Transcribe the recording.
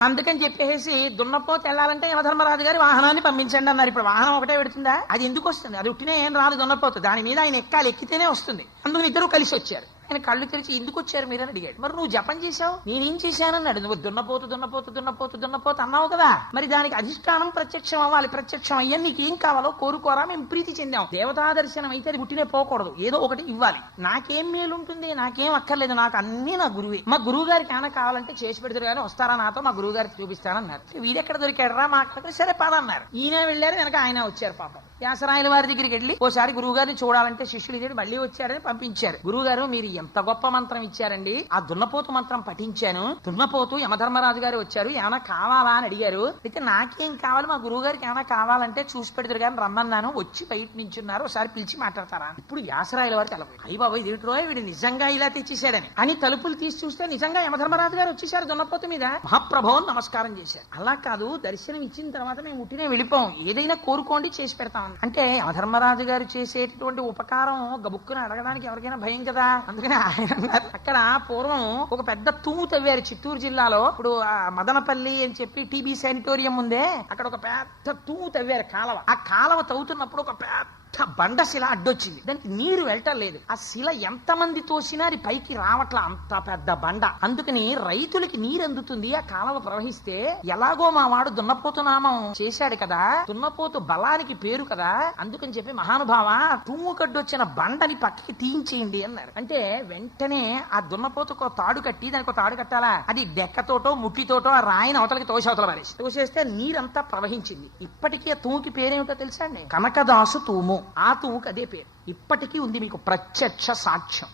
అందుకని చెప్పేసి దున్నపోతు వెళ్ళాలంటే యమధర్మరాజు గారి వాహనాన్ని పంపించండి అన్నారు. ఇప్పుడు వాహనం ఒకటే పెడుతుందా అది ఎందుకు వస్తుంది? అది ఉట్టినే ఏం రాదు దున్నపోతు. దాని మీద ఆయన ఎక్కాలి ఎక్కితేనే వస్తుంది. అందుకని ఇద్దరు కలిసి వచ్చారు ఆయన కళ్ళు తెరిచి ఎందుకు వచ్చారు మీరని అడిగాడు. మరి నువ్వు జపం చేశావు? నేనేం చేశానన్నాడు నువ్వు దున్నపోతు దున్నపోతు దున్నపోతు దున్నపోతు అన్నావు కదా? మరి దానికి అధిష్టానం ప్రత్యక్షం అవ్వాలి. ప్రత్యక్షం అయ్యా నీకు ఏం కావాలో కోరుకోరా? మేము ప్రీతి చెందాం. దేవతా దర్శనం అయితే అది పుట్టినే పోకూడదు. ఏదో ఒకటి ఇవ్వాలి. నాకేం మేలు ఉంటుంది నాకేం అక్కర్లేదు. నాకు అన్ని నా గురువే. మా గురువు గారికి ఏమైనా కావాలంటే చేసి పెడతారు కానీ వస్తారా నాతో? మా గురువు గారికి చూపిస్తానన్నారు వీడెక్కడ దొరికాడరా మాకు సరే పదన్నారు ఈయన వెళ్ళారు. వెనక ఆయన వచ్చారు పాపం. వ్యాసరాయల వారి దగ్గరికి వెళ్ళి ఓసారి గురువు గారిని చూడాలంటే శిష్యులు మళ్ళీ వచ్చారని పంపించారు. గురువు గారు మీరు ఎంత గొప్ప మంత్రం ఇచ్చారండి? ఆ దున్నపోతు మంత్రం పఠించాను. దున్నపోతు యమధర్మరాజు గారు వచ్చారు. ఏమైనా కావాలా అని అడిగారు. అయితే నాకేం కావాలి? మా గురువు గారికి ఏమైనా కావాలంటే చూసి పెడతారు కానీ రమ్మన్నాను. వచ్చి బయట నించున్నారు. ఒకసారి పిలిచి మాట్లాడతారా? ఇప్పుడు యాసరాయల వారు అలా అయ్యి బాబా ఇది వీడు నిజంగా ఇలా తెచ్చేసాడని అని తలుపులు తీసి చూస్తే నిజంగా యమధర్మరాజు గారు వచ్చేసారు దున్నపోతు మీద. మహాప్రభో నమస్కారం చేశారు. అలా కాదు దర్శనం ఇచ్చిన తర్వాత మేము ఉట్టినే వెళ్ళిపోం. ఏదైనా కోరుకోండి చేసి పెడతాం. అంటే యమధర్మరాజు గారు చేసేటటువంటి ఉపకారం గబుక్కుని అడగడానికి ఎవరికైనా భయం కదా? అందుకని ఆయన అన్నారు, అక్కడ పూర్వం ఒక పెద్ద తూము తవ్వారు చిత్తూరు జిల్లాలో. ఇప్పుడు మదనపల్లి అని చెప్పి టీబీ శానిటోరియం ఉందే. అక్కడ ఒక పెద్ద తూము తవ్వారు కాలవ. ఆ కాలవ తవ్వుతున్నప్పుడు ఒక పెద్ద బండ శిల అడ్డొచ్చింది. దానికి నీరు వెళ్ళటం లేదు. ఆ శిల ఎంత మంది తోసినా అది పైకి రావట్లా అంత పెద్ద బండ. అందుకని రైతులకి నీరు అందుతుంది ఆ కాలవ ప్రవహిస్తే ఎలాగో మా వాడు దున్నపోతు నామం చేశాడు కదా. దున్నపోతు బలానికి పేరు కదా. అందుకని చెప్పి మహానుభావ తుమ్ము కడ్డొచ్చిన బండని పక్కకి తీయించేయండి అన్నారు. అంటే వెంటనే ఆ దున్నపోతుకు ఒక తాడు కట్టి దానికి ఒక తాడు కట్టాలా? అది డెక్కతోటో ముట్టితోటో ఆ రాయిని అవతలకి తోసి అవతల పారేసి తోసేస్తే నీరంతా ప్రవహించింది. ఇప్పటికీ ఆ తూముకి పేరేమిటో తెలుసా అండి? కనకదాసు తూము. ఆ అదే పేరు. ఇప్పటికీ ఉంది మీకు ప్రత్యక్ష సాక్ష్యం.